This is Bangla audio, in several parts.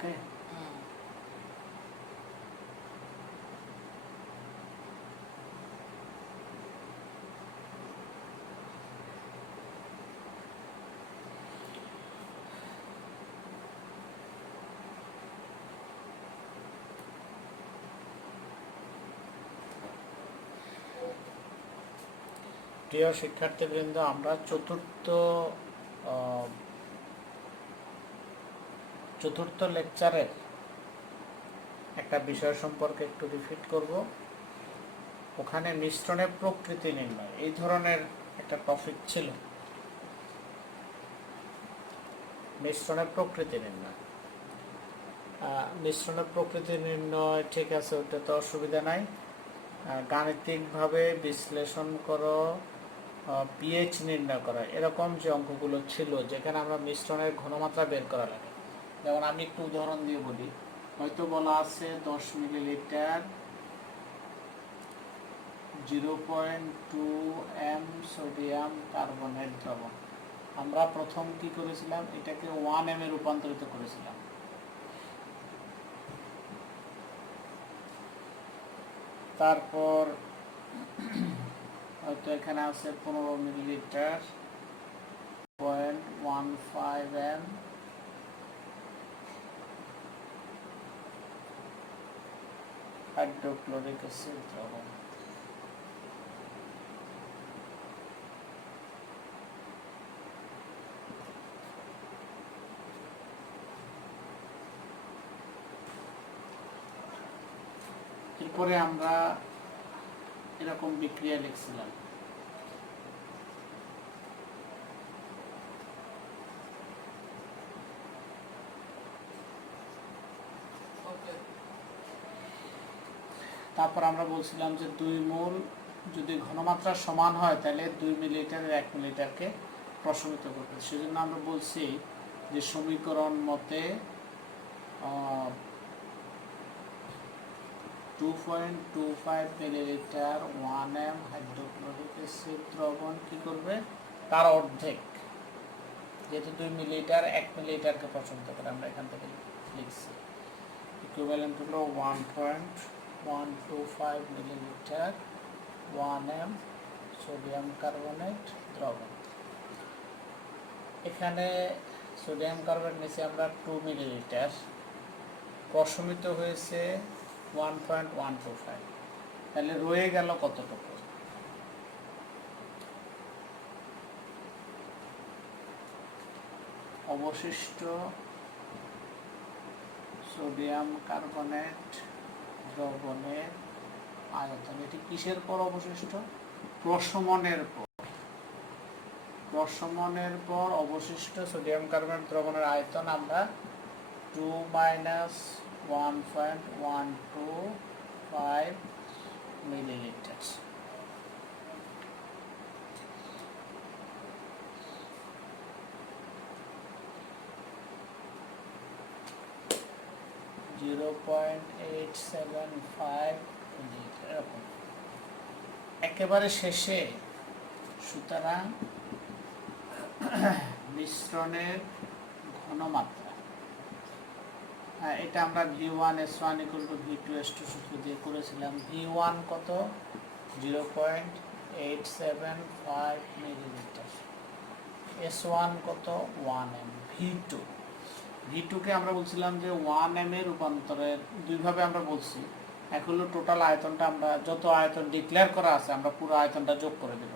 ওকে। প্রিয় শিক্ষার্থীবৃন্দ, আমরা চতুর্থ লেকচারের একটা বিষয় সম্পর্কে একটু রিপিট করব। ওখানে মিশ্রণের প্রকৃতি নির্ণয় এই ধরনের একটা টপিক ছিল। মিশ্রণের প্রকৃতি নির্ণয়, ঠিক আছে, ওটা তো অসুবিধা নাই। গাণিতিকভাবে বিশ্লেষণ করো, পিএইচ নির্ণয় করা, এরকম যে অঙ্কগুলো ছিল যেখানে আমরা মিশ্রণের ঘনমাত্রা বের করা লাগে। যেমন আমি একটু উদাহরণ দিয়ে বলি, হয়তো বলা আছে 10 মিলিলিটার 0.2 m সোডিয়াম কার্বনেট দ্রবণ। আমরা প্রথম কি করেছিলাম, এটাকে 1 m এ রূপান্তরিত করেছিলাম। তারপর হয়তো এখানে আছে 15 মিলিলিটার 0.15 m হাইড্রোক্লোরিক অ্যাসিড দ্রবণ। এরপরে আমরা এরকম বিক্রিয়া লিখছিলাম। তারপর আমরা বলছিলাম যে 2 মোল যদি ঘনমাত্রা সমান হয় তাহলে 2 মিলিলিটারের 1 মিলিলিটারকে প্রশমিত করবে। সেজন্য আমরা বলছি যে সমীকরণ মতে 2.25 মিলিলিটার 1 m হাইড্রোক্লোরিক অ্যাসিড দ্রবণ কি করবে, তার অর্ধেক, যেহেতু 2 মিলিলিটার 1 মিলিলিটারকে প্রশমিত করে, আমরা এখান থেকে লিখছি ইকুইভ্যালেন্ট হলো 1.125 মিলিলিটার 1 m সোডিয়াম কার্বনেট দ্রবণ। এখানে সোডিয়াম কার্বনেট নিচে আমরা 2 মিলিলিটার, প্রশমিত হয়েছে 1.125, তাহলে রয়ে গেল কতটুকু? অবশিষ্ট সোডিয়াম কার্বনেট দ্রবণের আয়তন। এটি কিসের পর অবশিষ্ট? প্রশমনের পর অবশিষ্ট সোডিয়াম কার্বনেট দ্রবণের আয়তন আমরা 2 - 1.125 মিলিলিটার। একেবারে শেষে, সুতরাং মিশ্রণের ঘনমাত্রা, এটা আমরা V1S1 = V2S2 সূত্র দিয়ে করেছিলাম। V1 কত? 0.875 মিলিলিটার। S1 কত? 1 m। V2 কে আমরা বলছিলাম যে 1 m এর রূপান্তরের দুইভাবে আমরা বলছি। এক হলো টোটাল আয়তনটা, আমরা যত আয়তন ডিক্লেয়ার করা আছে আমরা পুরো আয়তনটা যোগ করে দেব।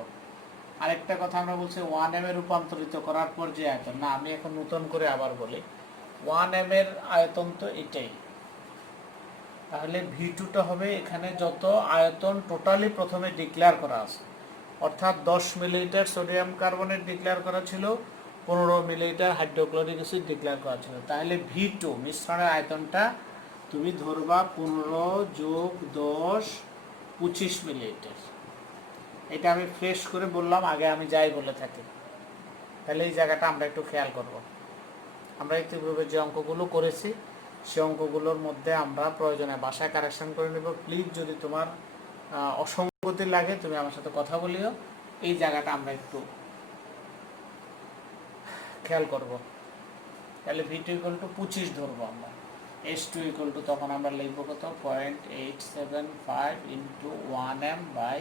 আরেকটা কথা আমরা বলছি 1 m এ রূপান্তরিত করার পর যে আয়তন, না আমি এখন নতুন করে আবার বলি, 1 m এর আয়তন তো এটাই, তাহলে V2টা হবে এখানে যত আয়তন টোটালি প্রথমে ডিক্লেয়ার করা আছে, অর্থাৎ 10 মিলিলিটার সোডিয়াম কার্বনেট ডিক্লেয়ার করা ছিল, 15 মিলিলিটার হাইড্রোক্লোরিক অ্যাসিড ডিক্লেয়ার করা ছিল, তাহলে V2 মিশ্রণের আয়তনটা তুমি ধরবা 15 + 10 25 মিলিলিটার। এটা আমি ফ্রেশ করে বললাম, আগে আমি যাই বলে থাকি। তাহলে এই জায়গাটা আমরা একটু খেয়াল করব। আমরা ইতিপূর্বে যে অঙ্কগুলো করেছি সে অঙ্কগুলোর মধ্যে আমরা প্রয়োজনে বাসায় কারেকশন করে নেব। প্লিজ যদি তোমার অসঙ্গতি লাগে তুমি আমার সাথে কথা বলিও। এই জায়গাটা আমরা একটু খেয়াল করব। তাহলে V2 = 25 ধরবো আমরা। H2 ইকুয়াল টু তখন আমরা লিখব কত 0.875 ইন্টু 1m বাই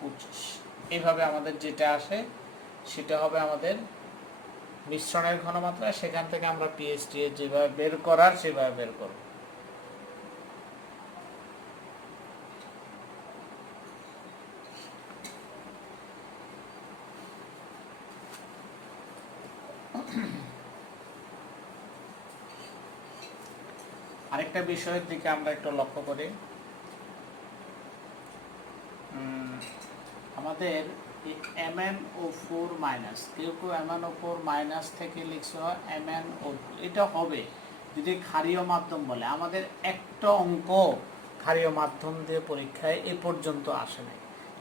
25। এইভাবে আমাদের যেটা আসে সেটা হবে আমাদের মিশ্রণের ঘনমাত্রা। সেখান থেকে আমরা পিএইচডি এর যেভাবে বের করার সেভাবে বের করব। আরেকটা বিষয়ের দিকে আমরা একটু লক্ষ্য করি। আমাদের MnO4 মাইনাস, কেউ কেউ MnO4 মাইনাস থেকে লিখছে MnO2, এটা হবে যদি ক্ষারীয় মাধ্যম বলে। আমাদের একটা অঙ্ক ক্ষারীয় মাধ্যম দিয়ে পরীক্ষায় এ পর্যন্ত আসে নাই,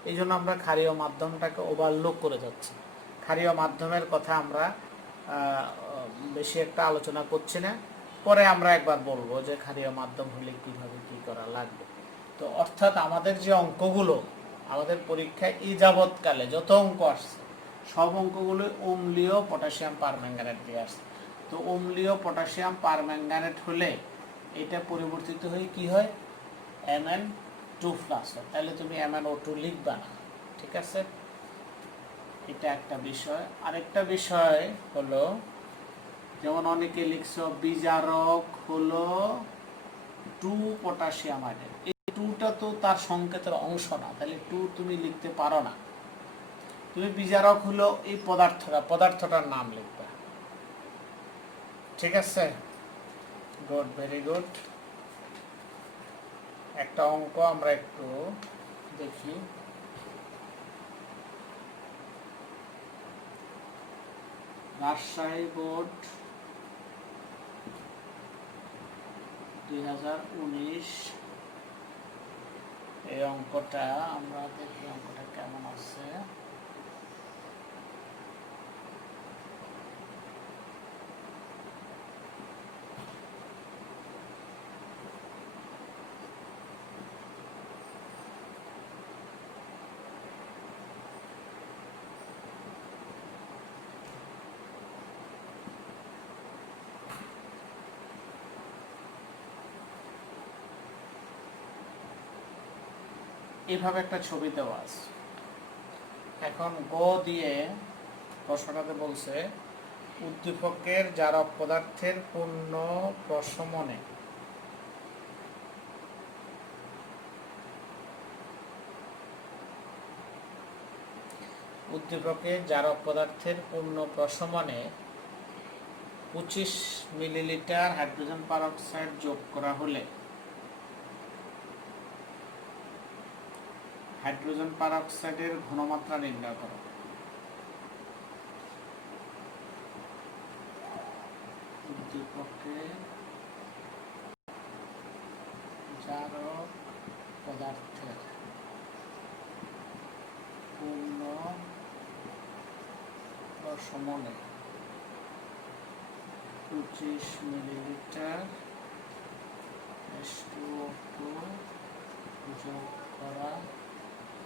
এই জন্য আমরা ক্ষারীয় মাধ্যমটাকে ওভারলুক করে যাচ্ছি। ক্ষারীয় মাধ্যমের কথা আমরা বেশি একটা আলোচনা করছি না, পরে আমরা একবার বলবো যে ক্ষারীয় মাধ্যম হলে কীভাবে কী করা লাগবে। তো অর্থাৎ আমাদের যে অঙ্কগুলো আমাদের পরীক্ষায় এই যাবৎকালে যত অঙ্ক আসছে সব অঙ্কগুলো অম্লীয় পটাশিয়াম পারম্যাঙ্গানেট দিয়ে আসছে। তো অম্লীয় পটাশিয়াম পারম্যাঙ্গানেট হলে এটা পরিবর্তিত হয়ে কি হয় Mn2+, তাহলে তুমি MnO2 লিখবা না, ঠিক আছে? এটা একটা বিষয়। আরেকটা বিষয় হলো, যেমন অনেকে লিখছো বিজারক হলো 2 পটাশিয়াম আয়ডাইড, এই 2টা তো তার সংকেতের অংশ না, তাহলে 2 তুমি লিখতে পারো না। তুমি বিজারক হলো এই পদার্থটার নাম লিখবে, ঠিক আছে? Good, very good. একটা অঙ্ক আমরা একটু দেখি। রাজশাহী বোর্ড 2019, এই অঙ্কটা আমরা দেখি অঙ্কটা কেমন আছে। এইভাবে একটা ছবি দেওয়া আছে। এখন গো দিয়ে প্রশ্নটাতে বলছে উদ্দীপকের জারক পদার্থের পূর্ণ প্রশমনে জারক পদার্থের পূর্ণ প্রশমনে 25 মিলিলিটার হাইড্রোজেন পারঅক্সাইড যোগ করা হলে হাইড্রোজেন পারঅক্সাইডের ঘনমাত্রা নির্ণয় করো। উদ্দীপকে জারক পদার্থের পূর্ণ প্রশমনে 25 মিলিলিটার H2O2 যোগ করা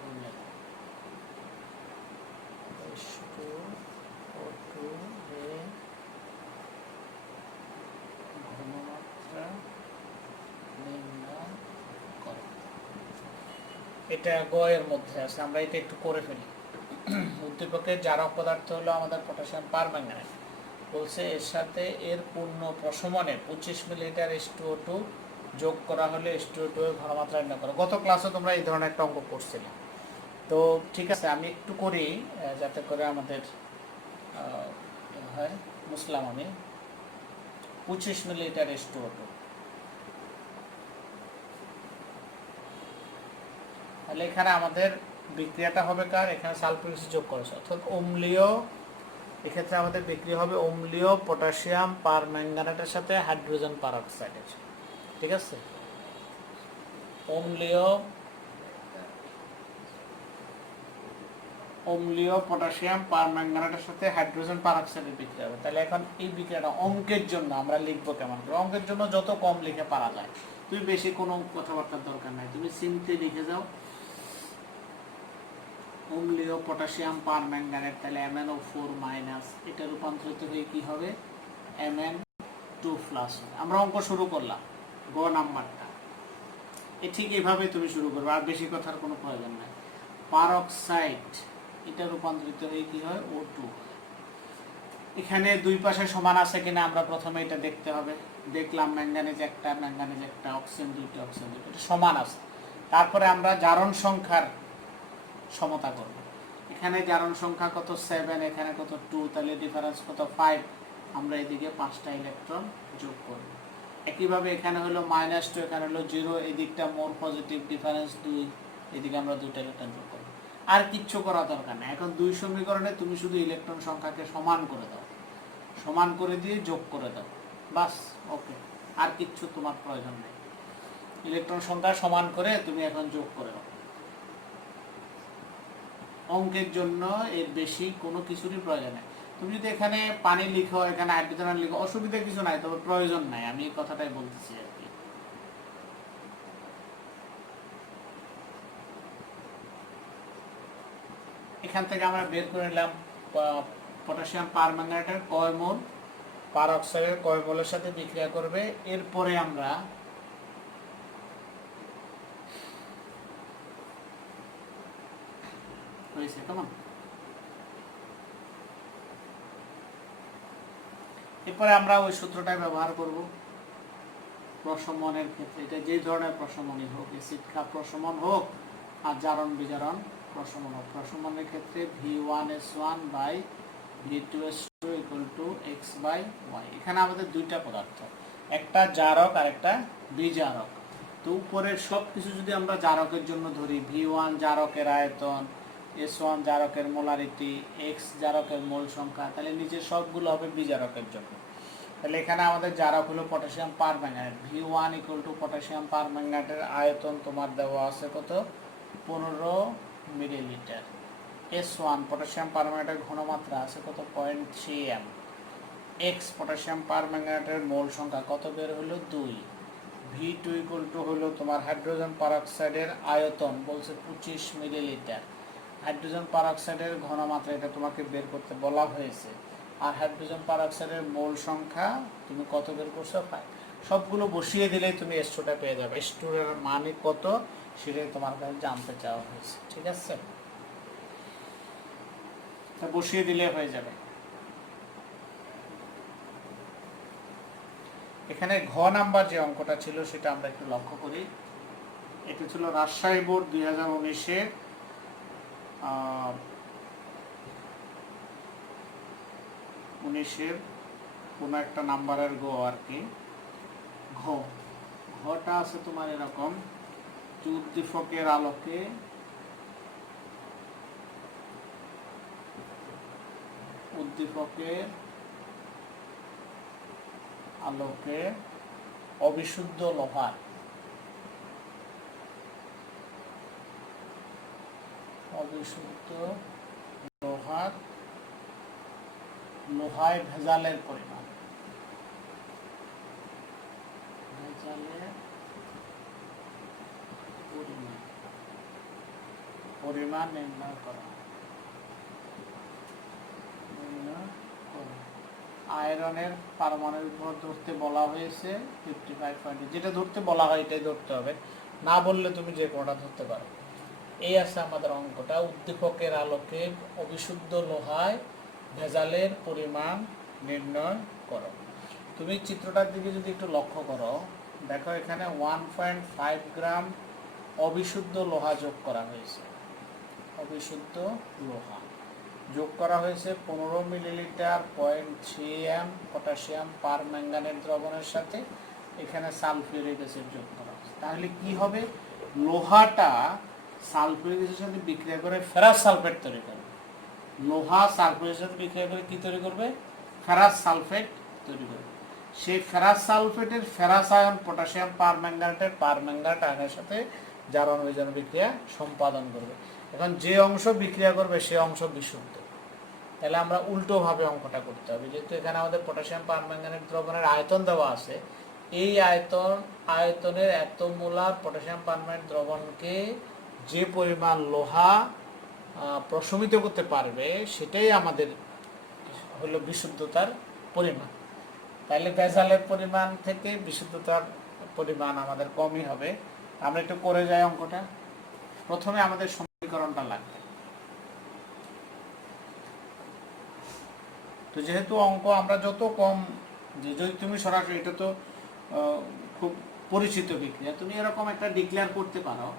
হলে H2O2 এর ঘনমাত্রা নির্ণয় করো। এটা গ এর মধ্যে আছে, আমরা এটা একটু করে ফেলি। উদ্দীপকের জারক পদার্থ হলো আমাদের পটাশিয়াম পারম্যাঙ্গানেট, বলছে এর সাথে এর পূর্ণ প্রশমনে 25 মিলিলিটার H2O2 যোগ করা হলে H2O2 এর ঘনমাত্রা নির্ণয় করো। গত ক্লাসে তোমরা এই ধরনের একটা অঙ্ক করছিলে। তো ঠিক আছে, আমি একটু করি যাতে করে আমাদের হয়। মুসলাম আমি 25 মিলিলিটার H2O2, তাহলে এখানে আমাদের বিক্রিয়াটা হবে কার, এখানে সালফিউরিক অ্যাসিড যোগ করেছে, অর্থাৎ অম্লীয়, এক্ষেত্রে আমাদের বিক্রিয়া হবে অম্লীয় পটাশিয়াম পারম্যাঙ্গানেটের সাথে হাইড্রোজেন পারঅক্সাইডের, ঠিক আছে? অম্লীয় পটাশিয়াম পারম্যাঙ্গানেটের সাথে হাইড্রোজেন পারঅক্সাইডের বিক্রিয়া হবে। তাহলে এখন এই বিক্রিয়াটা অঙ্কের জন্য আমরা লিখবো কেমন করে? অঙ্কের জন্য যত কম লিখে পারা যায়, তুমি বেশি কোনো কথাবার্তার দরকার নাই, তুমি সিম্পলি লিখে যাও অম্লীয় পটাশিয়াম পারম্যাঙ্গানেট, তাহলে MnO4 মাইনাস, এটা রূপান্তরিত হয়ে কি হবে Mn2+। আমরা অঙ্ক শুরু করলাম। গ নাম্বারটা ঠিক এইভাবে তুমি শুরু করবে, আর বেশি কথার কোনো প্রয়োজন নাই। পারক্সাইড এটা রূপান্তরিত হয়ে কি হয়, O2। এখানে দুই পাশে সমান আছে কিনা আমরা প্রথমে এটা দেখতে হবে। দেখলাম ম্যাঙ্গানিজ একটা, অক্সিজেন দুইটা, এটা সমান আছে। তারপরে আমরা জারণ সংখ্যার সমতা করব। এখানে জারণ সংখ্যা কত 7, এখানে কত 2, তাহলে ডিফারেন্স কত 5। আমরা এদিকে 5টা ইলেকট্রন যোগ করব। একইভাবে এখানে হলো -2, এখানে হলো 0, এই দিকটা মোর পজিটিভ, ডিফারেন্স 2, এদিকে আমরা 2টা ইলেকট্রন যোগ করব। আর কিচ্ছু করা দরকার নেই। এখন দুই সমীকরণে তুমি শুধু ইলেকট্রন সংখ্যাকে সমান করে দাও, সমান করে দিয়ে যোগ করে দাও, বাস, ওকে। আর কিচ্ছু তোমার প্রয়োজন নেই। ইলেকট্রন সংখ্যা সমান করে তুমি এখন যোগ করে দাও। অঙ্কের জন্য এর বেশি কোনো কিছুরই প্রয়োজন নেই। তুমি যদি এখানে পানি লিখো, এখানে হাইড্রোজেন লিখো, অসুবিধা কিছু নাই, তবে প্রয়োজন নাই, আমি এই কথাটাই বলতেছি আর কি। এখান থেকে আমরা বের করে নিলাম পটাশিয়াম পারম্যাঙ্গানেটের কয় মোল, পারঅক্সাইডের কয় মোলের সাথে বিক্রিয়া করবে। এরপরে আমরা হয়েছে কেমন, এরপরে আমরা ওই সূত্রটাই ব্যবহার করব প্রশমনের ক্ষেত্রে। এটা যে ধরনের প্রশমনই হোক, অ্যাসিড খাপ প্রশমন হোক আর জারণ বিজারণ প্রশমন হোক, প্রশমনের ক্ষেত্রে V1S1 by V2S2 equal to X/Y। এখানে আমাদের দুইটা পদার্থ, একটা জারক আর একটা বিজারক। তো উপরের সব কিছু যদি আমরা জারকের জন্য ধরি, V1 জারকের আয়তন, S1 জারকের মোলারিটি, X জারকের মোল সংখ্যা, তাহলে নিচের সবগুলো হবে বিজারকের জন্য। তাহলে এখানে আমাদের জারক হলো potassium permanganate. V1 equal to potassium পারম্যাঙ্গানেটের আয়তন তোমার দেওয়া আছে কত, 15 মিলিলিটার। S1 পটাশিয়াম পারম্যাঙ্গানেটের ঘনমাত্রা আছে কত, 0.3 m। X পটাশিয়াম পারম্যাঙ্গানেটের মোল সংখ্যা কত বের হলো, 2। V2 ইকুয়াল টু হলো তোমার হাইড্রোজেন পারঅক্সাইডের আয়তন, বলছে 25 মিলিলিটার। হাইড্রোজেন পারঅক্সাইডের ঘনমাত্রা এটা তোমাকে বের করতে বলা হয়েছে। আর হাইড্রোজেন পারঅক্সাইডের মোল সংখ্যা তুমি কত বের করছো, 5। সবগুলো বসিয়ে দিলেই তুমি S2টা পেয়ে যাবে। S2 এর মানে কত সেটাই তোমার কাছে জানতে চাওয়া হয়েছে, ঠিক আছে? তা বসিয়ে দিলে হয়ে যাবে। এখানে ঘ নাম্বার যে অঙ্কটা ছিল সেটা আমরা একটু লক্ষ্য করি। এটা ছিল রাজশাহী বোর্ড 2019-এর কোনো একটা নাম্বারের গ আর কি। ঘটা আছে তোমার এরকম, উদ্দীপকের আলোকে অবিশুদ্ধ লোহায় ভেজালের পরিমাণ নির্ণয় করা। আয়রনের পারমাণবিক ভর ধরতে বলা হয়েছে 55 যেটা ধরতে বলা হয় এটাই ধরতে হবে, না বললে তুমি যে কোনটা ধরতে পারো। এই আছে আমাদের অঙ্কটা, উদ্দীপকের আলোকে অবিশুদ্ধ লোহায় ভেজালের পরিমাণ নির্ণয় করো। তুমি চিত্রটার দিকে যদি একটু লক্ষ্য করো, দেখো এখানে 1.5 গ্রাম অবিশুদ্ধ লোহা যোগ করা হয়েছে। অবিশুদ্ধ লোহা যোগ করা হয়েছে 15 মিলিলিটার 0.3 m পটাশিয়াম পারম্যাঙ্গানেট দ্রবণের সাথে। এখানে সালফিউরিক অ্যাসিড যোগ করা হয়েছে। তাহলে কি হবে, লোহাটা সালফিউরিক অ্যাসিডের সাথে বিক্রিয়া করে ফেরাস সালফেট তৈরি করবে। লোহা সালফিউরিকের সাথে বিক্রিয়া করে কি তৈরি করবে, ফেরাস সালফেট তৈরি করবে। সেই ফেরাস সালফেটের ফেরাস আয়ন পটাশিয়াম পারম্যাঙ্গানেটের পারম্যাঙ্গানেট আয়নের সাথে জারণ বিজারণ বিক্রিয়া সম্পাদন করবে। এখন যে অংশ বিক্রিয়া করবে সে অংশ বিশুদ্ধ। তাহলে আমরা উল্টোভাবে অঙ্কটা করতে হবে, যেহেতু এখানে আমাদের পটাশিয়াম পারম্যাঙ্গানেট দ্রবণের আয়তন দেওয়া আছে, এই আয়তনের এত মোলার পটাশিয়াম পারম্যাঙ্গানেট দ্রবণকে যে পরিমাণ লোহা প্রশমিত করতে পারবে সেটাই আমাদের হলো বিশুদ্ধতার পরিমাণ। তাহলে ভেজালের পরিমাণ থেকে বিশুদ্ধতার পরিমাণ আমাদের কমই হবে। আমরা একটু করে যাই অঙ্কটা। প্রথমে আমাদের সমীকরণটা লাগবে। তো যেহেতু অঙ্ক আমরা যত কম, যে যদি তুমি সরাসরি, এটা তো খুব পরিচিত বিক্রিয়া, তুমি এরকম একটা ডিক্লেয়ার করতে পারো,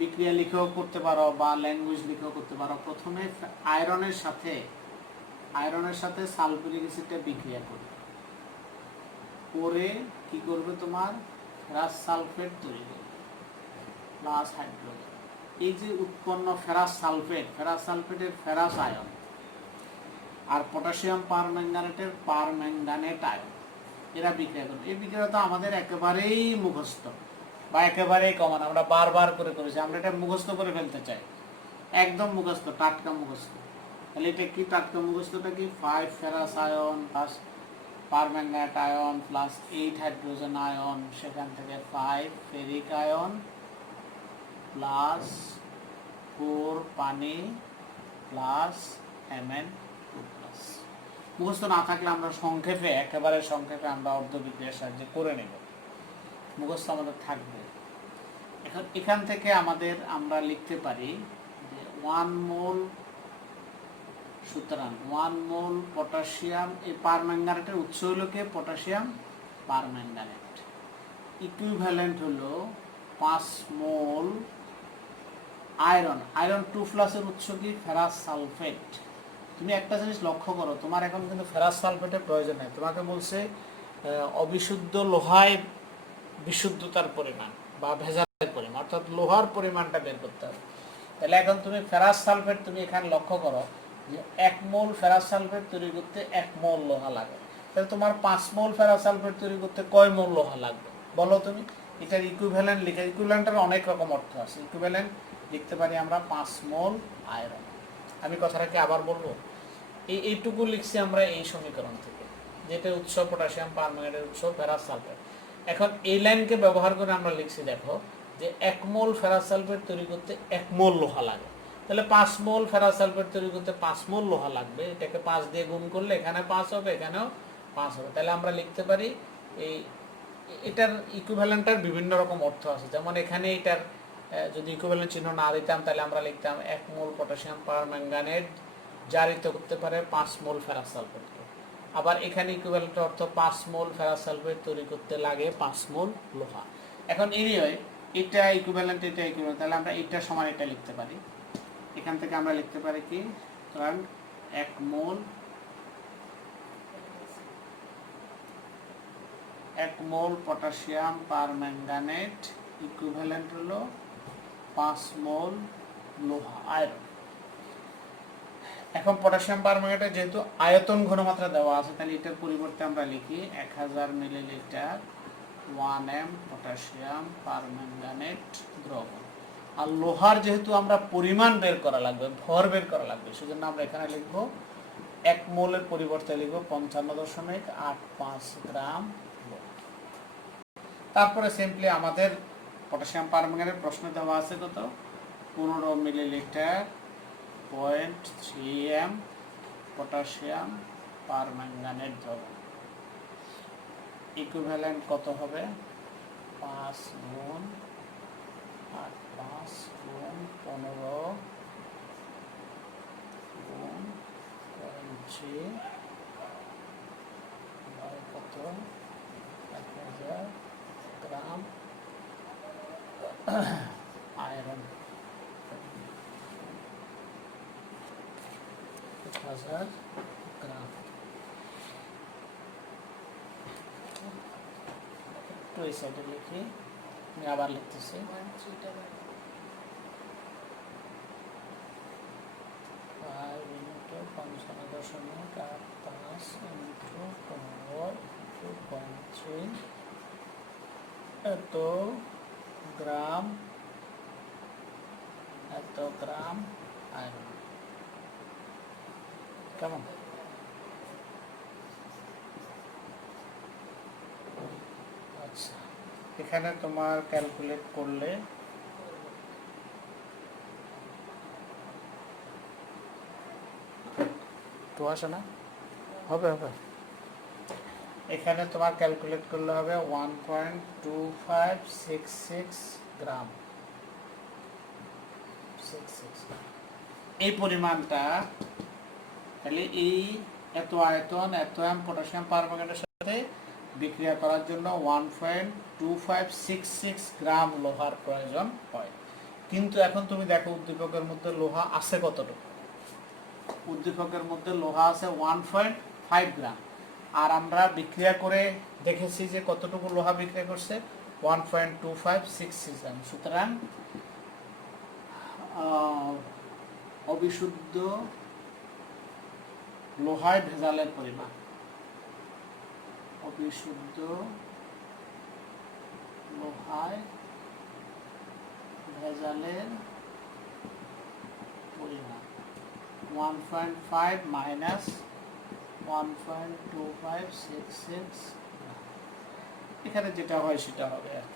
বিক্রিয়া লিখেও করতে পারো বা ল্যাঙ্গুয়েজ লিখেও করতে পারো। প্রথমে আয়রনের সাথে সালফিউরিক অ্যাসিডটা বিক্রিয়া করবে, করে কি করবে, তোমার ফেরাস সালফেট তৈরি করবে প্লাস হাইড্রোজেন। এই যে উৎপন্ন ফেরাস সালফেটের ফেরাস আয়ন আর পটাশিয়াম পারম্যাঙ্গানেটের পারম্যাঙ্গানেট আয়ন, এরা বিক্রিয়া করবে। এই বিক্রিয়াটা আমাদের একেবারেই মুখস্থ বা একেবারেই কমন, আমরা বারবার করে করেছি, আমরা এটা মুখস্থ করে ফেলতে চাই, একদম মুখস্থ, টাটকা মুখস্থ। তাহলে এটা কি টাটকা মুখস্থটা কি, 5 ferrous ion plus permanganate ion plus 8 hydrogen ion, সেখান থেকে 5 ফেরিক আয়ন প্লাস 4 পানি প্লাস Mn2+। মুখস্থ না থাকলে আমরা সংক্ষেপে, একেবারে সংক্ষেপে আমরা অর্ধ বিক্রিয়ার সাহায্যে করে নেব, মুখস্থ আমাদের থাকবে। এখন এখান থেকে আমরা লিখতে পারি যে 1 মোল, সুতরাং 1 মোল পটাশিয়াম, এই পারম্যাঙ্গানেটের উৎস হলো কি পটাশিয়াম পারম্যাঙ্গানেট, ইকুইভ্যালেন্ট হলো 5 মোল আয়রন 2+ এর উৎস কি ফেরাস সালফেট। তুমি একটা জিনিস লক্ষ্য করো, তোমার এখন কিন্তু ফেরাস সালফেটের প্রয়োজন নেই, তোমাকে বলছে অবিশুদ্ধ লোহায় বিশুদ্ধতার পরিমাণ বা ভেজালের পরিমাণ, অর্থাৎ লোহার পরিমাণটা বের করতে হবে। তাহলে এখন তুমি ফেরাস সালফেট, তুমি এখানে লক্ষ্য করো যে 1 মোল ফেরাস সালফেট তৈরি করতে 1 মোল লোহা লাগে। তাহলে তোমার 5 মোল ফেরাস সালফেট তৈরি করতে কয় মোল লোহা লাগবে বলো তুমি? এটার ইকুইভ্যালেন্ট লিখে, ইকুইভ্যালেন্টের অনেক রকম অর্থ আছে। ইকুইভ্যালেন্ট লিখতে পারি আমরা 5 মোল আয়রন। আমি কথাটাকে আবার বলবো, এইটুকু লিখছি আমরা এই সমীকরণ থেকে, যেটা উৎস পটাশিয়াম পারম্যাঙ্গানেটের উৎস ফেরাস সালফেট। এখন এই লাইনকে ব্যবহার করে আমরা লিখছি, দেখো যে 1 মোল ফেরাস সালফেট তৈরি করতে 1 মোল লোহা লাগে। তাহলে 5 মোল ফেরাস সালফেট তৈরি করতে 5 মোল লোহা লাগবে। এটাকে 5 দিয়ে গুণ করলে এখানে 5 হবে, এখানেও 5 হবে। তাহলে আমরা লিখতে পারি এটার ইকুইভ্যালেন্টের বিভিন্ন রকম অর্থ আছে। যেমন এখানে এটার যদি ইকুইভ্যালেন্ট চিহ্ন না দিতাম, তাহলে আমরা লিখতাম 1 মোল পটাশিয়াম পারম্যাঙ্গানেট জারিত করতে পারে 5 মোল ফেরাস সালফেটকে। আবার এখানে ইকুইভ্যালেন্ট অর্থ 5 মোল ফেরাস সালফেট তৈরি করতে লাগে 5 মোল লোহা। এখন এনিওয়ে এটা ইকুইভ্যালেন্ট, তাহলে আমরা এটা সমান এটা লিখতে পারি। এখান থেকে আমরা লিখতে পারি কি, কারণ 1 মোল পটাশিয়াম পারম্যাঙ্গানেট ইকুইভ্যালেন্ট হলো 5 মোল লোহা আয়রন। এখন পটাশিয়াম পারম্যাঙ্গানেটে যেহেতু আয়তন ঘনমাত্রা দেওয়া আছে, তাহলে এটার পরিবর্তে আমরা লিখি 1000 মিলিলিটার 1m পটাশিয়াম পারম্যাঙ্গানেট দ্রবণ। আর লোহার যেহেতু আমরা পরিমাণ বের করা লাগবে, ভর বের করা লাগবে, সেজন্য আমরা এখানে লিখব 1 মোলের পরিবর্তে লিখব 55.85 গ্রাম। তারপরে সিম্পলি আমাদের পটাশিয়াম পারম্যাঙ্গানেট প্রশ্ন দেওয়া আছে কত, 15 মিলিলিটার 0.3m পটাশিয়াম পারম্যাঙ্গানেট দ্রবণ। ইকুইভ্যালেন্ট কত হবে, 5 গুণ 8 5 গুণ 15 গুণ 0.3 কত 1000 গ্রাম আয়রন, 1000 গ্রাম। একটু এই সাইডে লিখি, আমি আবার লিখতেছি 55.85 এত গ্রাম আয়রন। কেমন? আচ্ছা, এখানে তোমার ক্যালকুলেট করলে তো আসে না, হবে এখানে তোমার ক্যালকুলেট করলে হবে 1.2566 গ্রাম, 66 এই পরিমাণটা। তাহলে এই এত আয়তন এত পটাশিয়াম পারম্যাঙ্গানেটের সাথে বিক্রিয়া করার জন্য 1.2566 গ্রাম লোহার প্রয়োজন হয়। কিন্তু এখন তুমি দেখো উদ্দীপকের মধ্যে লোহা আছে কতটুকু? উদ্দীপকের মধ্যে লোহা আছে 1.5 গ্রাম, আর আমরা বিক্রিয়া করে দেখেছি যে কতটুকু লোহা বিক্রিয়া করছে 1.2566 গ্রাম। সুতরাং অবিশুদ্ধ লোহায় ভেজালের পরিমাণ, অবিশুদ্ধ লোহায় ভেজালের পরিমাণ 1.5 মাইনাস 1.2566, এখানে যেটা হয় সেটা হবে আর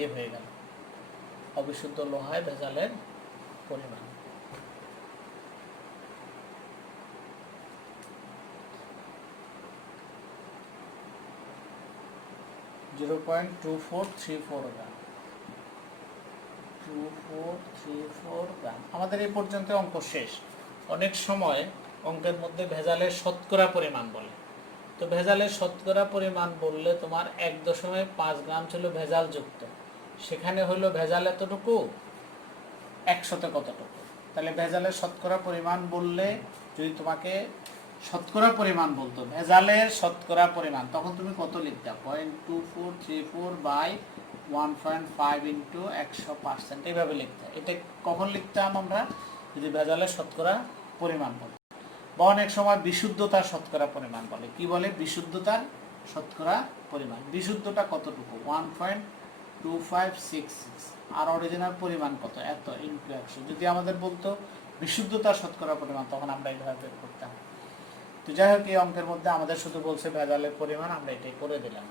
এ হয়ে গেল অবিশুদ্ধ লোহায় ভেজালের পরিমাণ। (0.2434 গ্রাম, 2434 গ্রাম। আমাদের এই পর্যন্ত অঙ্ক শেষ। অনেক সময় অঙ্কের মধ্যে ভেজালের শতকরা পরিমাণ বলে, তো ভেজালের শতকরা পরিমাণ বললে তোমার 1.5 গ্রাম ছিল ভেজাল যুক্ত, সেখানে হলো ভেজাল এতটুকু, 100তে কতটুকু। তাহলে ভেজালের শতকরা পরিমাণ বললে যদি তোমাকে শতকরা পরিমাণ বলতো, ভেজালের শতকরা পরিমাণ, তখন তুমি কত লিখতা? 0.2434 বাই 1.5 ইন্টু 100%, এইভাবে লিখতে। এটা কখন লিখতাম আমরা? যদি ভেজালের শতকরা পরিমাণ বলতো। বা অনেক সময় বিশুদ্ধতার শতকরা পরিমাণ বলে। কি বলে? বিশুদ্ধতার শতকরা পরিমাণ। বিশুদ্ধটা কতটুকু? 1.2566, আর অরিজিনাল পরিমাণ কত? এত ইন্টু 100। যদি আমাদের বলতো বিশুদ্ধতার শতকরা পরিমাণ, তখন আমরা এইভাবে বের করতাম। তো যাই হোক, এই অঙ্কের মধ্যে আমাদের শুধু বলছে ভেজালের পরিমাণ, আমরা এটাই করে দিলাম।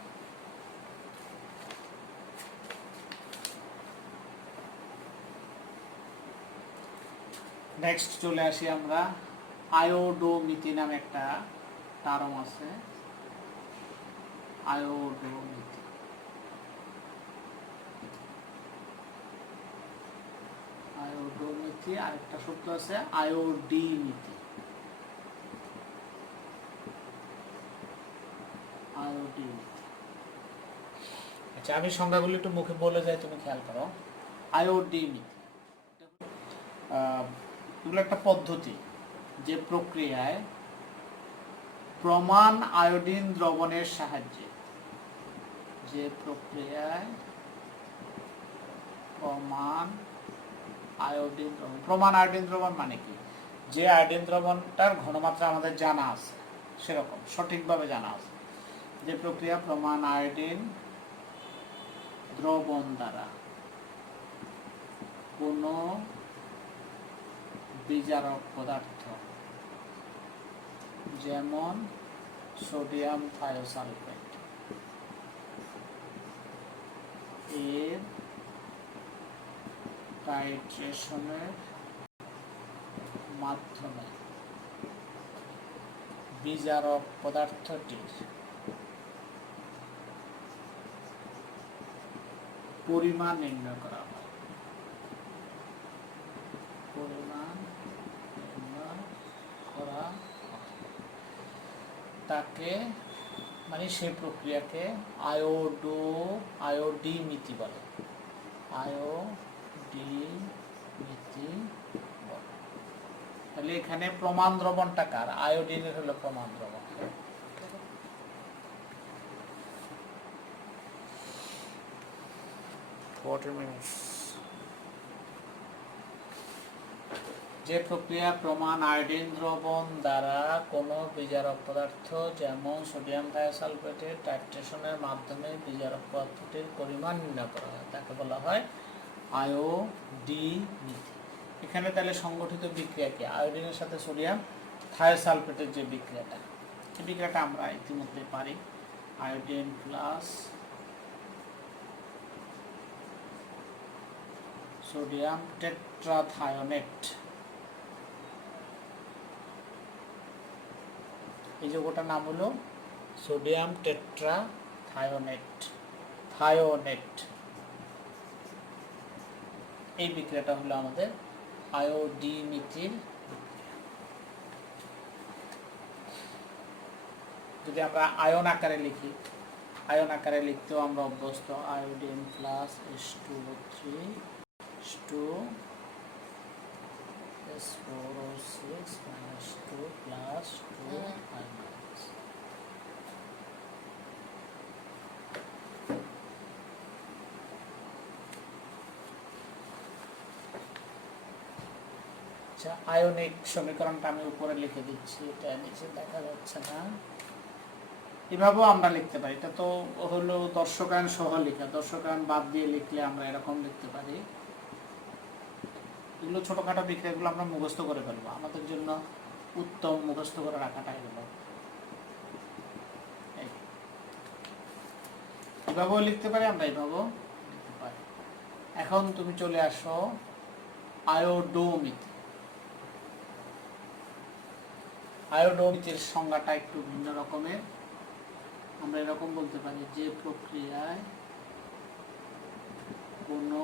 নেক্সট চলে আসি আমরা, আয়োডোমিথি নামে একটা টার্ম আছে, আয়োডোমিথি। আয়োডোমিথি আরেকটা শব্দ আছে আয়োডিমিথি, আয়োডিমিথি। আচ্ছা, আমি সংজ্ঞাগুলো একটু মুখে বলে যাই, তুমি খেয়াল করো। আয়োডিমিথি এগুলো একটা পদ্ধতি, যে প্রক্রিয়ায় প্রমাণ আয়োডিন দ্রবণের সাহায্যে, যে প্রক্রিয়ায় প্রমাণ আয়োডিন দ্রবণ। প্রমাণ আয়োডিন দ্রবণ মানে কি? যে আয়োডিন দ্রবণটার ঘনমাত্রা আমাদের জানা আছে, সেরকম সঠিকভাবে জানা আছে, যে প্রক্রিয়া প্রমাণ আয়োডিন দ্রবণ দ্বারা কোনো বিজারক পদার্থ যেমন সোডিয়াম থায়োসালফেট এর টাইট্রেশনের মাধ্যমে বিজারক পদার্থটির পরিমাণ নির্ণয় করা হয়। পরিমাণ নির্ণয় করা তাকে, মানে সেই প্রক্রিয়াকে আয়োডিমিথি বলে। আয়োডিমিথি বলে। তাহলে এখানে প্রমাণ দ্রবণটা কার? আয়োডিনের হলো প্রমাণ দ্রবণ। যে প্রক্রিয়া প্রমাণ আয়োডিন দ্রবণ দ্বারা কোনো বিজারক পদার্থ যেমন সোডিয়াম থায়োসালফেটের টাইট্রেশনের মাধ্যমে বিজারক পদার্থটির পরিমাণ নির্ণয় করা হয়, তাকে বলা হয় আয়োডিমিথি। এখানে তাহলে সংগঠিত বিক্রিয়া কি? আয়োডিনের সাথে সোডিয়াম থায়োসালফেটের যে বিক্রিয়াটা, এই বিক্রিয়াটা আমরা ইতিমধ্যে পারি। আয়োডিন প্লাস সোডিয়াম টেট্রাথায়োনেট এই যৌগটার নাম হলো সোডিয়াম টেট্রাথায়োনেট। থায়োনেট। এই বিক্রিয়াটা হলো আমাদের আয়োডিমিথিল। যদি আমরা আয়ন আকারে লিখি, আয়ন আকারে লিখতেও আমরা অভ্যস্ত। Iodine plus H2O3 H2 S4O6 -2 plus 2 minus। আচ্ছা, আয়নিক সমীকরণটা আমি উপরে লিখে দিচ্ছি, এটা নিচে দেখা যাচ্ছে না। এভাবেও আমরা লিখতে পারি। এটা তো হলো দর্শকায়ন সহ লেখা, দর্শকায়ন বাদ দিয়ে লিখলে আমরা এরকম লিখতে পারি। এগুলো ছোটখাটো বিক্রিয়াগুলো আমরা মুখস্থ করে ফেলবো, আমাদের জন্য উত্তম মুখস্থ করে রাখাটা এগুলো। এভাবেও লিখতে পারি আমরা, এভাবেও লিখতে পারি। এখন তুমি চলে আসো আয়োডোমিথ। আয়োডোমিথের সংজ্ঞাটা একটু ভিন্ন রকমের। আমরা এরকম বলতে পারি, যে প্রক্রিয়ায় কোনো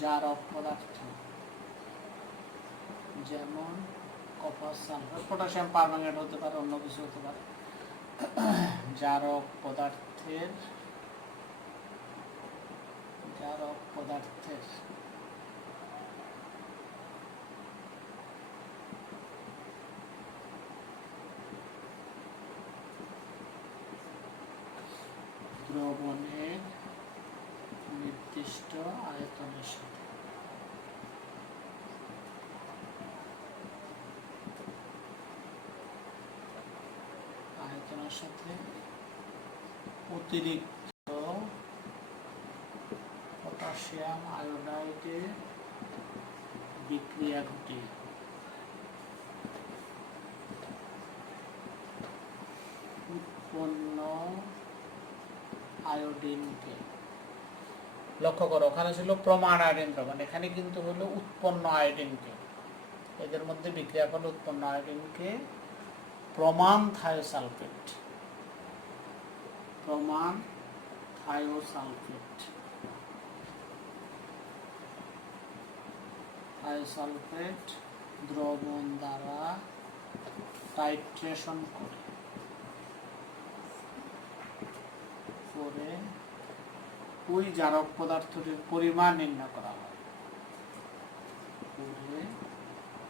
জারক পদার্থ, যেমন কপার সালফার, পটাশিয়াম পারম্যাঙ্গানেট হতে পারে, অন্য কিছু হতে পারে, জারক পদার্থের দ্রবণের নির্দিষ্ট আয়তনের সাথে অতিরিক্ত পটাশিয়াম আয়োডাইডের বিক্রিয়া ঘটিয়ে উৎপন্ন আয়োডিনকে, লক্ষ্য করো ওখানে ছিল প্রমাণ আয়োডিন দ্রবণ, এখানে কিন্তু হলো উৎপন্ন আয়োডিনকে, এদের মধ্যে বিক্রিয়া করলে উৎপন্ন আয়োডিনকে প্রমাণ থায়োসালফেট, থায়োসালফেট দ্রবণ দ্বারা টাইট্রেশন করে ওই জারক পদার্থটির পরিমাণ নির্ণয় করা হয়।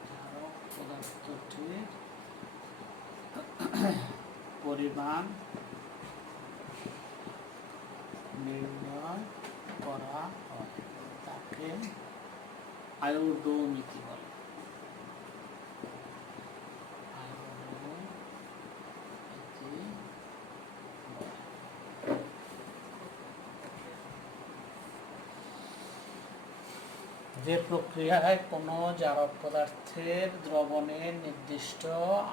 জারক পদার্থটির পরিমাণ নির্ণয় করা হয়, তাকে আয়োডোমিথি বলে। যে প্রক্রিয়ায় কোনো জারক পদার্থের দ্রবণের নির্দিষ্ট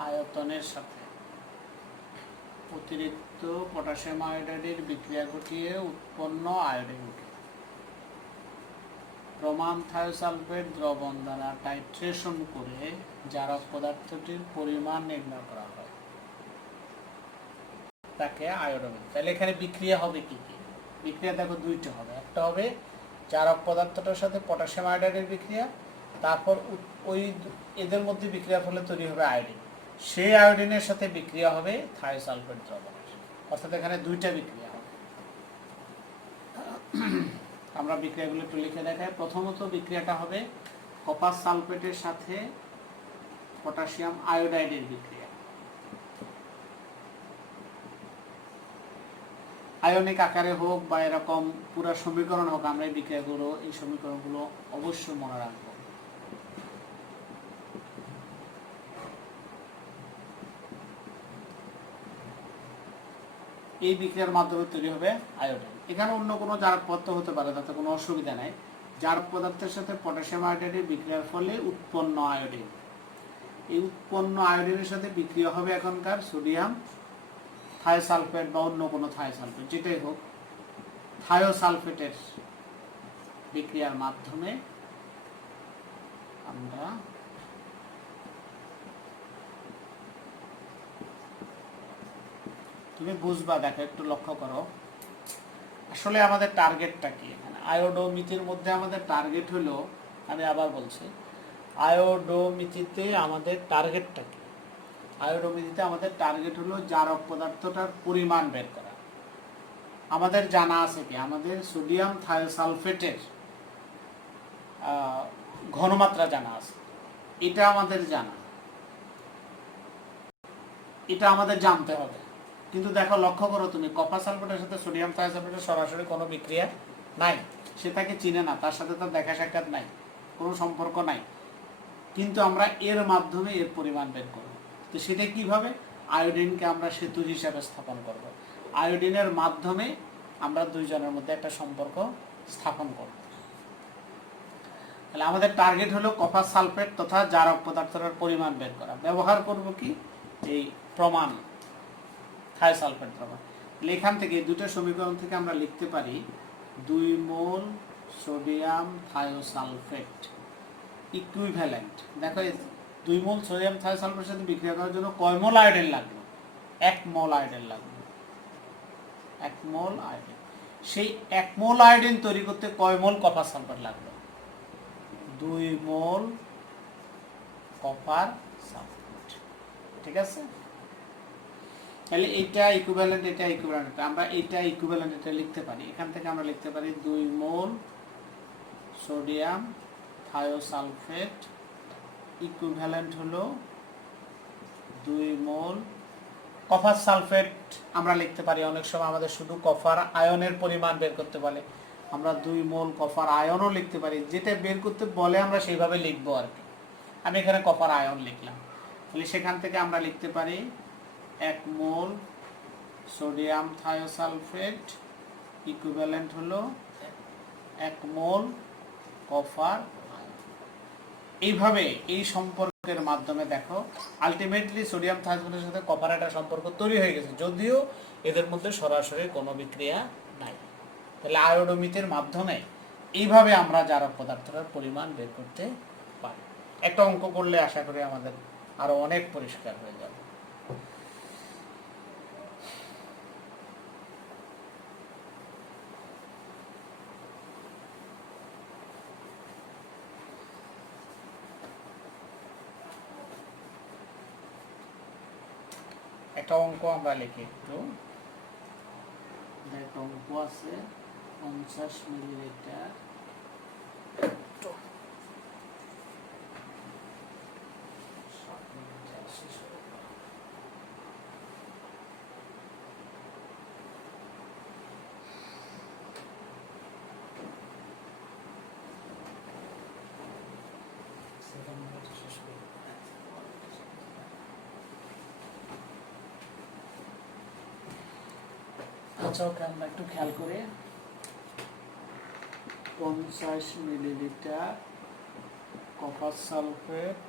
আয়তনের সাথে অতিরিক্ত পটাশিয়াম আয়োডাইডের বিক্রিয়া ঘটিয়ে উৎপন্ন আয়োডিনকে প্রমাণ থায়োসালফেট দ্রবণ দ্বারা টাইট্রেশন করে জারক পদার্থটির পরিমাণ নির্ণয় করা হয়, তাকে আয়োডোমিথ। তাহলে এখানে বিক্রিয়া হবে কি কি? বিক্রিয়া দেখো দুইটা হবে, একটা হবে জারক পদার্থটার সাথে পটাশিয়াম আয়োডাইডের বিক্রিয়া, তারপর ওই এদের মধ্যে বিক্রিয়ার ফলে তৈরি হবে আয়োডিন, সেই আয়োডিনের সাথে বিক্রিয়া হবে থায়োসালফেট দ্রবণের, অর্থাৎ এখানে দুইটা বিক্রিয়া হবে। আমরা বিক্রিয়াগুলো একটু লিখে দেখাই। প্রথমত বিক্রিয়াটা হবে কপার সালফেটের সাথে পটাশিয়াম আয়োডাইডের বিক্রিয়া, আয়নিক আকারে হোক বা এরকম পুরো সমীকরণ হোক, আমরা এই বিক্রিয়াগুলো, এই সমীকরণগুলো অবশ্যই মনে রাখবো। এই বিক্রিয়ার মাধ্যমে তৈরি হবে আয়োডিন। এখানে অন্য কোনো জারক পদার্থ হতে পারে, তাতে কোনো অসুবিধা নাই। জারক পদার্থের সাথে পটাশিয়াম আয়োডাইডের বিক্রিয়ার ফলে উৎপন্ন আয়োডিন, এই উৎপন্ন আয়োডিনের সাথে বিক্রিয়া হবে এখনকার সোডিয়াম থায়োসালফেট বা অন্য কোনো থায়োসালফেট, যেটাই হোক, থায়োসালফেটের বিক্রিয়ার মাধ্যমে আমরা তুমি বুঝবা, দেখো একটু লক্ষ্য করো আসলে আমাদের টার্গেটটা কি। এখানে আয়োডোমিথির মধ্যে আমাদের টার্গেট হলো, আমি আবার বলছি, আয়োডোমিথিতে আমাদের টার্গেটটা কি? আয়োডোমিথিতে আমাদের টার্গেট হলো জারক পদার্থটার পরিমাণ বের করা। আমাদের জানা আছে কি, আমাদের সোডিয়াম থায়োসালফেটের ঘনমাত্রা জানা আছে, এটা আমাদের জানা, এটা আমাদের জানতে হবে। কিন্তু দেখো লক্ষ্য করো তুমি, কপার সালফেটের সাথে সোডিয়াম থায়োসালফেটের সরাসরি কোনো বিক্রিয়া নাই, সে তাকে চিনে না, তার সাথে তার দেখা সাক্ষাৎ নাই, কোনো সম্পর্ক নাই, কিন্তু আমরা এর মাধ্যমে এর পরিমাণ বের করব। তো সেটা কিভাবে? আয়োডিনকে আমরা সেতু হিসাবে স্থাপন করব, আয়োডিনের মাধ্যমে আমরা দুইজনের মধ্যে একটা সম্পর্ক স্থাপন করব। তাহলে আমাদের টার্গেট হলো কপার সালফেট তথা জারক পদার্থের পরিমাণ বের করা। ব্যবহার করব কি, এই প্রমাণ, থায়োসালফেট প্রমাণ। এখান থেকে দুটো সমীকরণ থেকে আমরা লিখতে পারি 2 মোল সোডিয়াম থায়োসালফেট ইকুইভ্যালেন্ট। দেখো 2 মোল সোডিয়াম থায়োসালফেটের সাথে বিক্রিয়া করার জন্য কয় মোল আয়োডিন লাগবে? 1 মোল আয়োডিন লাগবে, 1 মোল আয়োডিন। সেই 1 মোল আয়োডিন তৈরি করতে কয় মোল কপার সালফেট লাগবে? 2 মোল কপার সালফেট। ঠিক আছে, তাহলে এটা ইকুইভ্যালেন্ট, এটা ইকুইভ্যালেন্ট, আমরা এটা ইকুইভ্যালেন্ট এটা লিখতে পারি। এখান থেকে আমরা লিখতে পারি 2 মোল সোডিয়াম থায়োসালফেট ইকুইভ্যালেন্ট হলো 2 মোল কপার সালফেট। আমরা লিখতে পারি অনেক সময় আমাদের শুধু কপার আয়নের পরিমাণ বের করতে বলে, আমরা 2 মোল কপার আয়নও লিখতে পারি, যেটা বের করতে বলে আমরা সেইভাবে লিখবো আর কি। আমি এখানে কপার আয়ন লিখলাম, তাহলে সেখান থেকে আমরা লিখতে পারি 1 মোল সোডিয়াম থায়োসালফেট ইকুইভ্যালেন্ট হলো 1 মোল কপার। এইভাবে এই সম্পর্কের মাধ্যমে দেখো আলটিমেটলি সোডিয়াম থায়োসালফেটের সাথে কপার একটা সম্পর্ক তৈরি হয়ে গেছে, যদিও এদের মধ্যে সরাসরি কোনো বিক্রিয়া নাই। তাহলে আয়োডোমিথের মাধ্যমে এইভাবে আমরা জারক পদার্থের পরিমাণ বের করতে পারি। একটা অঙ্ক করলে আশা করি আমাদের আরো অনেক পরিষ্কার হয়ে যাবে। একটা অঙ্ক আমরা লিখি একটু, একটা অঙ্ক আছে 50 মিলিলিটার আচ্ছা ওকে, আমরা একটু খেয়াল করে 50 মিলিলিটার কপার সালফেট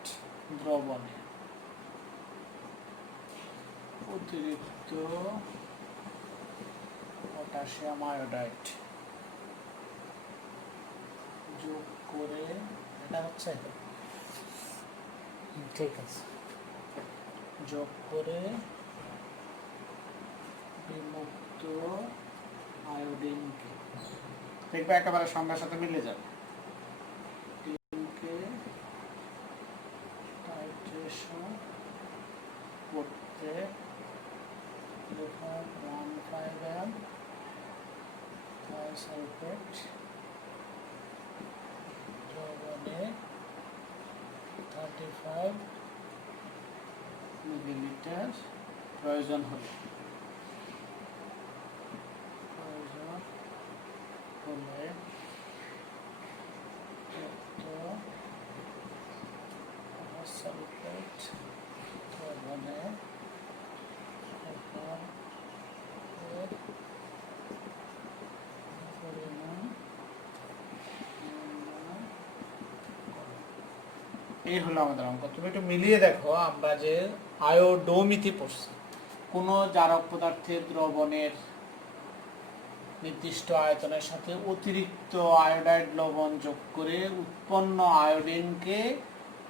দ্রবণে অতিরিক্ত পটাশিয়াম আয়োডাইড যোগ করে, এটা হচ্ছে ঠিক আছে, যোগ করে বিমুক্ত আয়োডিনকে, দেখবে একেবারে সংখ্যার সাথে মিলে যাবে, টাইট্রেশন করতে 1.5 m থায়োসালফেট দ্রবণে 35 মিলিলিটার প্রয়োজন হবে। সালফেট দ্রবণে পরিমাণ, এই হলো আমাদের অঙ্ক। তুমি একটু মিলিয়ে দেখো, আমরা যে আয়োডোমিথি পড়ছি, কোনো জারক পদার্থের দ্রবণের নির্দিষ্ট আয়তনের সাথে অতিরিক্ত আয়োডাইড লবণ যোগ করে উৎপন্ন আয়োডিনকে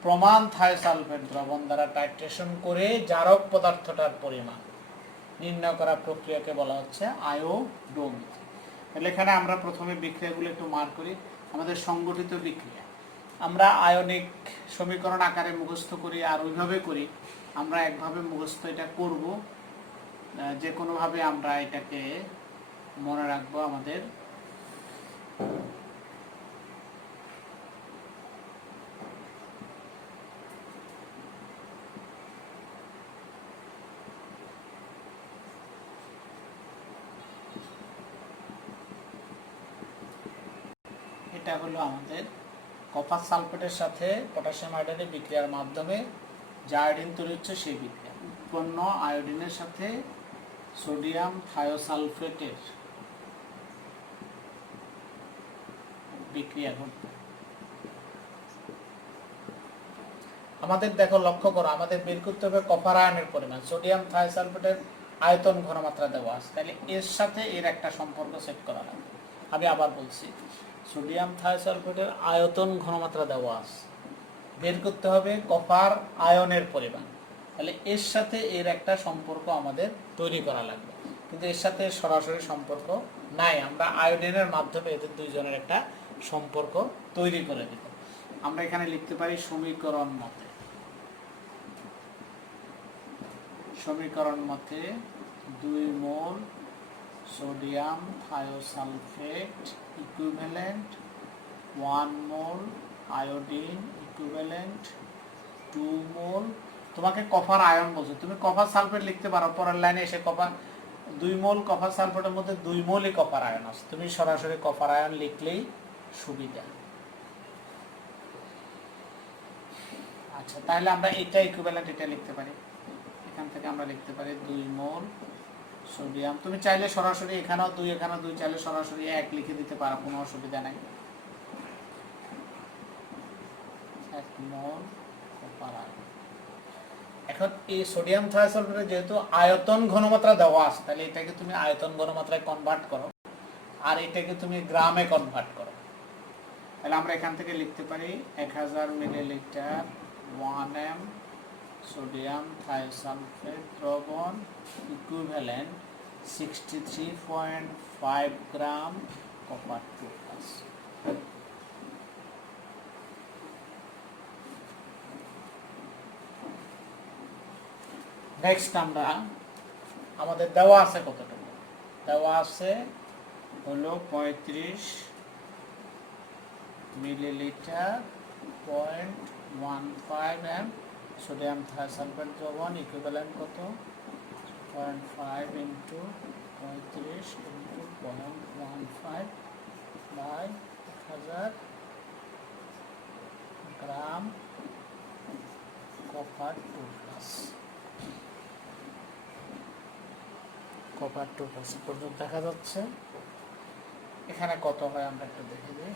প্রমাণ থায়োসালফেট দ্রবণ দ্বারা টাইট্রেশন করে জারক পদার্থটার পরিমাণ নির্ণয় করা প্রক্রিয়াকে বলা হচ্ছে আয়োডোমিটার। তাহলে এখানে আমরা প্রথমে বিক্রিয়াগুলো একটু মার্ক করি। আমাদের সংগঠিত বিক্রিয়া আমরা আয়নিক সমীকরণ আকারে মুখস্থ করি, আর ওইভাবে করি। আমরা একভাবে মুখস্থ এটা করব, যে কোনোভাবে আমরা এটাকে মনে রাখবো। আমাদের এটা হলো আমাদের কপার সালফেটের সাথে পটাশিয়াম আয়োডাইডের বিক্রিয়ার মাধ্যমে যে আয়োডিন তৈরি হচ্ছে সেই বিক্রিয়া। উৎপন্ন আয়োডিনের সাথে সোডিয়াম থায়োসালফেটের বিক্রিয়া ঘটবে। আমাদের দেখো, লক্ষ্য করো, আমাদের বের করতে হবে কপার আয়নের পরিমাণ। সোডিয়াম থায়োসালফেটের আয়তন ঘনমাত্রা দেওয়া আছে, তাহলে এর সাথে এর একটা সম্পর্ক সেট করা লাগবে। আমি আবার বলছি, সোডিয়াম থায়োসালফেটের আয়তন ঘনমাত্রা দেওয়া আছে, বের করতে হবে কপার আয়নের পরিমাণ। তাহলে এর সাথে এর একটা সম্পর্ক আমাদের তৈরি করা লাগবে, কিন্তু এর সাথে সরাসরি সম্পর্ক নাই। আমরা আয়োডিনের মাধ্যমে এদের দুইজনের একটা সম্পর্ক তৈরি করে দিব। আমরা এখানে লিখতে পারি সমীকরণ মতে 2 মোল সোডিয়াম থায়োসালফেট ইকুইভ্যালেন্ট 1 মোল আয়োডিন ইকুইভ্যালেন্ট 2 মোল। তোমাকে কপার আয়ন বলছে, তুমি কপার সালফেট লিখতে পারো, পরের লাইনে এসে কপার 2 মোল কপার সালফেটের মধ্যে 2 মোলই কপার আয়ন আছে, তুমি সরাসরি কপার আয়ন লিখলেই সুবিধা। আচ্ছা, তাহলে আমরা এটা ইকুইভ্যালেন্ট এটা লিখতে পারি। এখান থেকে আমরা লিখতে পারি 2 মোল সোডিয়াম। তুমি চাইলে সরাসরি এখানেও 2 এখানেও 2 চাইলে সরাসরি 1 লিখে দিতে পারো, কোনো অসুবিধা নাই। 1 মোল কপার আয়ন। এখন এই সোডিয়াম থায়োসালফেটে যেহেতু আয়তন ঘনমাত্রা দেওয়া আছে, তাহলে এটাকে তুমি আয়তন ঘনমাত্রায় কনভার্ট করো, আর এটাকে তুমি গ্রামে কনভার্ট করো। তাহলে আমরা এখান থেকে লিখতে পারি 1000 মিলিলিটার 1m সোডিয়াম থায়োসালফেট দ্রবণ ইকুইভ্যালেন্ট 63.5 গ্রাম কপার 2+। নেক্সট আমরা আমাদের দেওয়া আছে কতটুকু, দেওয়া আছে হলো 35 মিলিলিটার 0.15 m সোডিয়াম থায়োসালফেট দ্রবণ ইকুইভ্যালেন্ট কত 0.5 into 35 into 0.15 by 1000 gram copper 2+। Copper 2+ পর্যন্ত দেখা যাচ্ছে। এখানে কত হয় আমরা একটু দেখে দিই।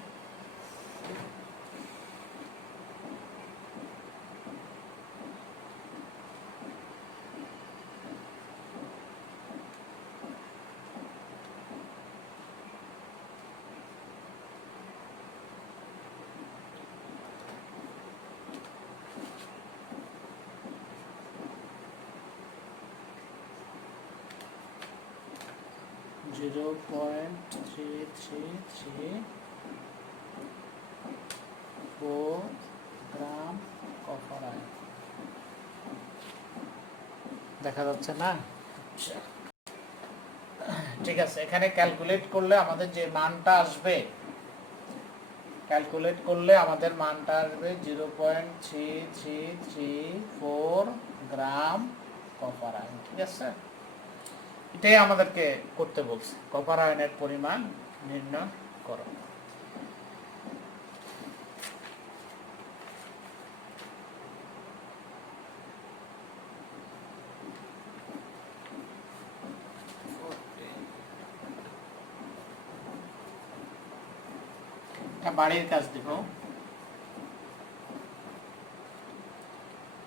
(0.333 গ্রাম কপার আয়ন দেখা যাচ্ছে না? ঠিক আছে, এখানে ক্যালকুলেট করলে আমাদের যে মানটা আসবে, (0.3334 গ্রাম কপার আয়ন। ঠিক আছে, এটাই আমাদেরকে করতে বলছে, কপার আয়নের পরিমাণ নির্ণয় করো। বাড়ির কাজ দেখো,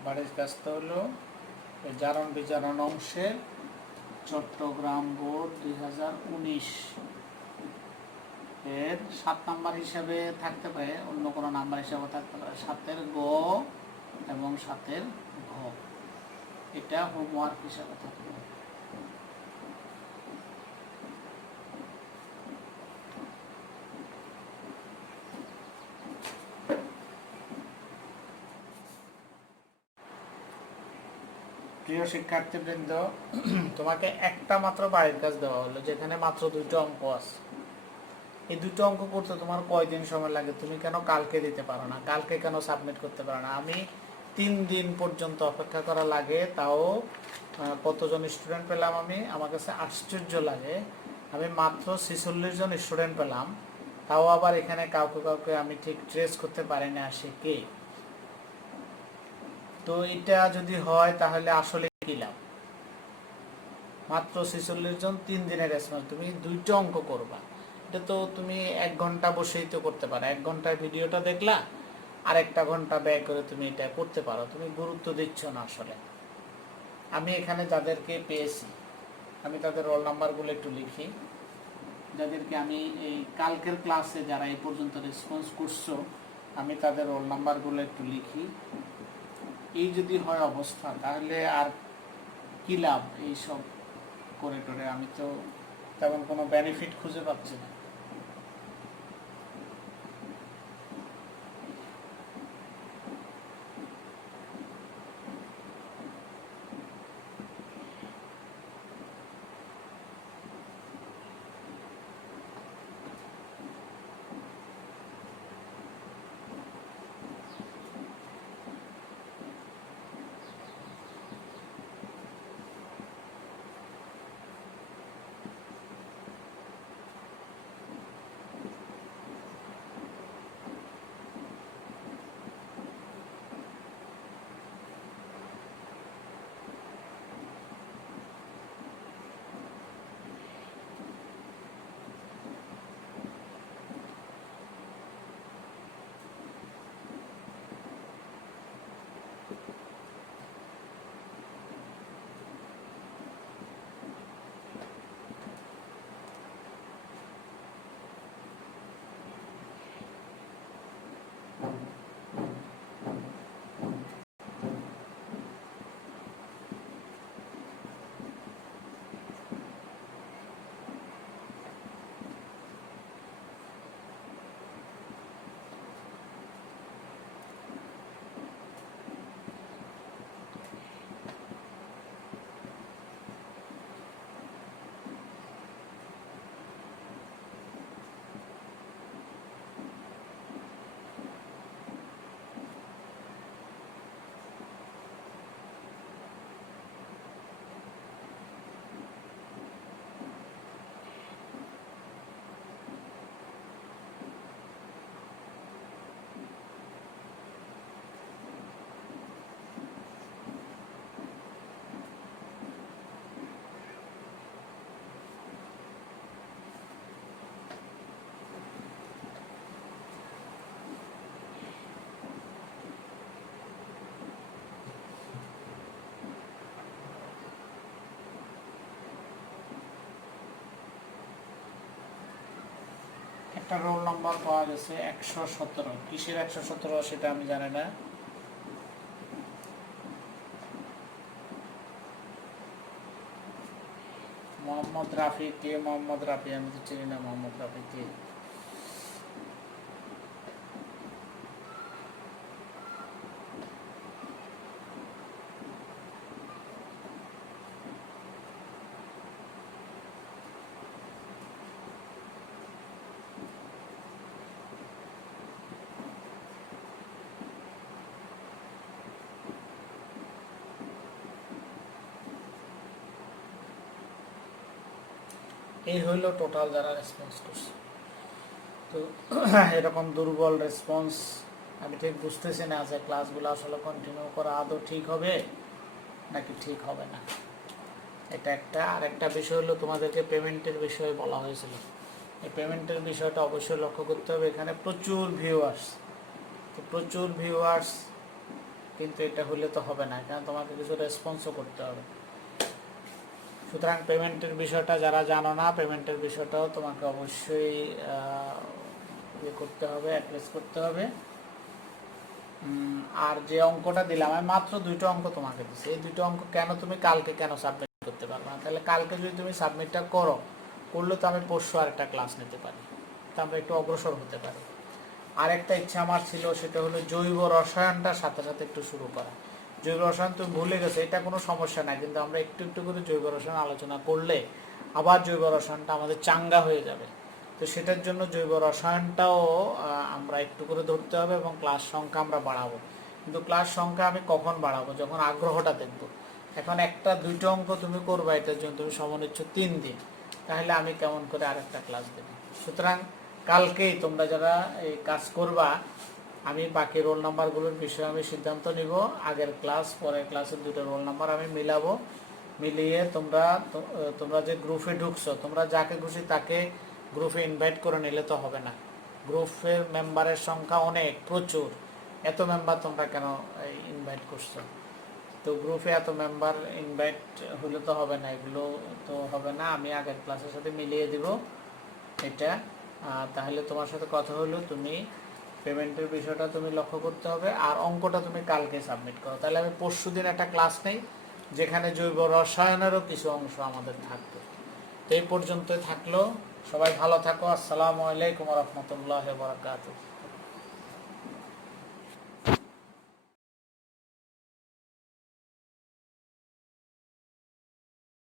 বাড়ির কাজটা হলো জারণ বিজারণ অংশের চট্টগ্রাম বোর্ড 2019 এর 7 নাম্বার হিসাবে থাকতে পারে, অন্য কোনো নাম্বার হিসাবে থাকতে পারে। 7-এর গ এবং 7-এর ঘ, এটা হোমওয়ার্ক হিসাবে থাকতে পারে। প্রিয় শিক্ষার্থীবৃন্দ, তোমাকে একটা মাত্র বাড়ির কাজ দেওয়া হলো, যেখানে মাত্র 2টো অঙ্ক আছে। এই 2টো অঙ্ক করতে তোমার কয়দিন সময় লাগে? তুমি কেন কালকে দিতে পারো না? কালকে কেন সাবমিট করতে পারো না? আমি 3 দিন পর্যন্ত অপেক্ষা করা লাগে, তাও কতজন স্টুডেন্ট পেলাম আমি? আমার কাছে আশ্চর্য লাগে, আমি মাত্র 46 জন স্টুডেন্ট পেলাম, তাও আবার এখানে কাউকে কাউকে আমি ঠিক ট্রেস করতে পারিনি আসে কে। তো এটা যদি হয় তাহলে আসলে কি লাভ? মাত্র 46 জন 3 দিনের রেসপন্স, তুমি 2টো অঙ্ক করবা, এটা তো তুমি 1 ঘন্টা বসেই তো করতে পারো। 1 ঘন্টার ভিডিওটা দেখলা, আর 1টা ঘন্টা ব্যয় করে তুমি এটা করতে পারো। তুমি গুরুত্ব দিচ্ছ না আসলে। আমি এখানে যাদেরকে পেয়েছি, আমি তাদের রোল নাম্বারগুলো একটু লিখি। যাদেরকে আমি এই কালকের ক্লাসে যারা এই পর্যন্ত রেসপন্স করছো, আমি তাদের রোল নাম্বারগুলো একটু লিখি। এই যদি হয় অবস্থা, তাহলে আর কি লাভ এইসব করে টোরে? আমি তো তেমন কোনো বেনিফিট খুঁজে পাচ্ছি না। একটা রোল নাম্বার পাওয়া গেছে 117। কিসের 117 সেটা আমি জানি না। মোহাম্মদ রাফি কে? মোহাম্মদ রাফি আমি তো চিনি না। মোহাম্মদ রাফি কে? এই হইল টোটাল যারা রেসপন্স করছে। তো এরকম দুর্বল রেসপন্স আমি ঠিক বুঝতেছি না যে ক্লাসগুলো আসলে কন্টিনিউ করা আদৌ ঠিক হবে নাকি ঠিক হবে না। এটা একটা। আর একটা বিষয় হলো, তোমাদেরকে পেমেন্টের বিষয়ে বলা হয়েছিল। এই পেমেন্টের বিষয়টা অবশ্যই লক্ষ্য করতে হবে। এখানে প্রচুর ভিউয়ার্স, তো প্রচুর ভিউয়ার্স, কিন্তু এটা হলে তো হবে না, কারণ তোমাকে কিছু রেসপন্সও করতে হবে। সুতরাং পেমেন্টের বিষয়টা যারা জানো না, পেমেন্টের বিষয়টাও তোমাকে অবশ্যই ইয়ে করতে হবে, অ্যাড্রেস করতে হবে। আর যে অঙ্কটা দিলাম, আমি মাত্র 2টো অঙ্ক তোমাকে দিচ্ছি। এই 2টো অঙ্ক কেন তুমি কালকে কেন সাবমিট করতে পারবে না? তাহলে কালকে যদি তুমি সাবমিটটা করলে তো আমি পরশু আরেকটা ক্লাস নিতে পারি, তো আমরা একটু অগ্রসর হতে পারি। আরেকটা ইচ্ছা আমার ছিল, সেটা হলো জৈব রসায়নটার সাথে সাথে একটু শুরু করা। জৈব রসায়ন তুমি ভুলে গেছো, এটা কোনো সমস্যা না, কিন্তু আমরা একটু একটু করে জৈব রসায়ন আলোচনা করলে আবার জৈব রসায়নটা আমাদের চাঙ্গা হয়ে যাবে। তো সেটার জন্য জৈব রসায়নটাও আমরা একটু করে ধরতে হবে এবং ক্লাস সংখ্যা আমরা বাড়াবো। কিন্তু ক্লাস সংখ্যা আমি কখন বাড়াবো? যখন আগ্রহটা দেখবো। এখন একটা দুইটা অঙ্ক তুমি করবা, এটার জন্য তুমি সময় নিচ্ছ 3 দিন, তাহলে আমি কেমন করে আরেকটা ক্লাস দেব? সুতরাং কালকেই তোমরা যারা এই কাজ করবা, আমি বাকি রোল নাম্বারগুলোর বিষয়ে আমি সিদ্ধান্ত নিব। আগের ক্লাস পরের ক্লাসের দুটো রোল নাম্বার আমি মিলাবো, মিলিয়ে তোমরা যে গ্রুপে ঢুকছো, তোমরা যাকে খুশি তাকে গ্রুপে ইনভাইট করে নিলে তো হবে না। গ্রুপের মেম্বারের সংখ্যা অনেক, প্রচুর। এত মেম্বার তোমরা কেন ইনভাইট করছো? তো গ্রুপে এত মেম্বার ইনভাইট হলে তো হবে না, এগুলো তো হবে না। আমি আগের ক্লাসের সাথে মিলিয়ে দিব এটা। তাহলে তোমার সাথে কথা হলো, তুমি পেমেন্টের বিষয়টা তুমি লক্ষ্য করতে হবে, আর অঙ্কটা তুমি কালকে সাবমিট করো। তাহলে আমি পরশু দিন একটা ক্লাস নেই, যেখানে জৈব রসায়নেরও কিছু অংশ আমাদের থাকবে। তো এই পর্যন্ত থাকলো। সবাই ভালো থাকো। আসসালামু আলাইকুম রহমতুল্লাহ বারাকাতুহু।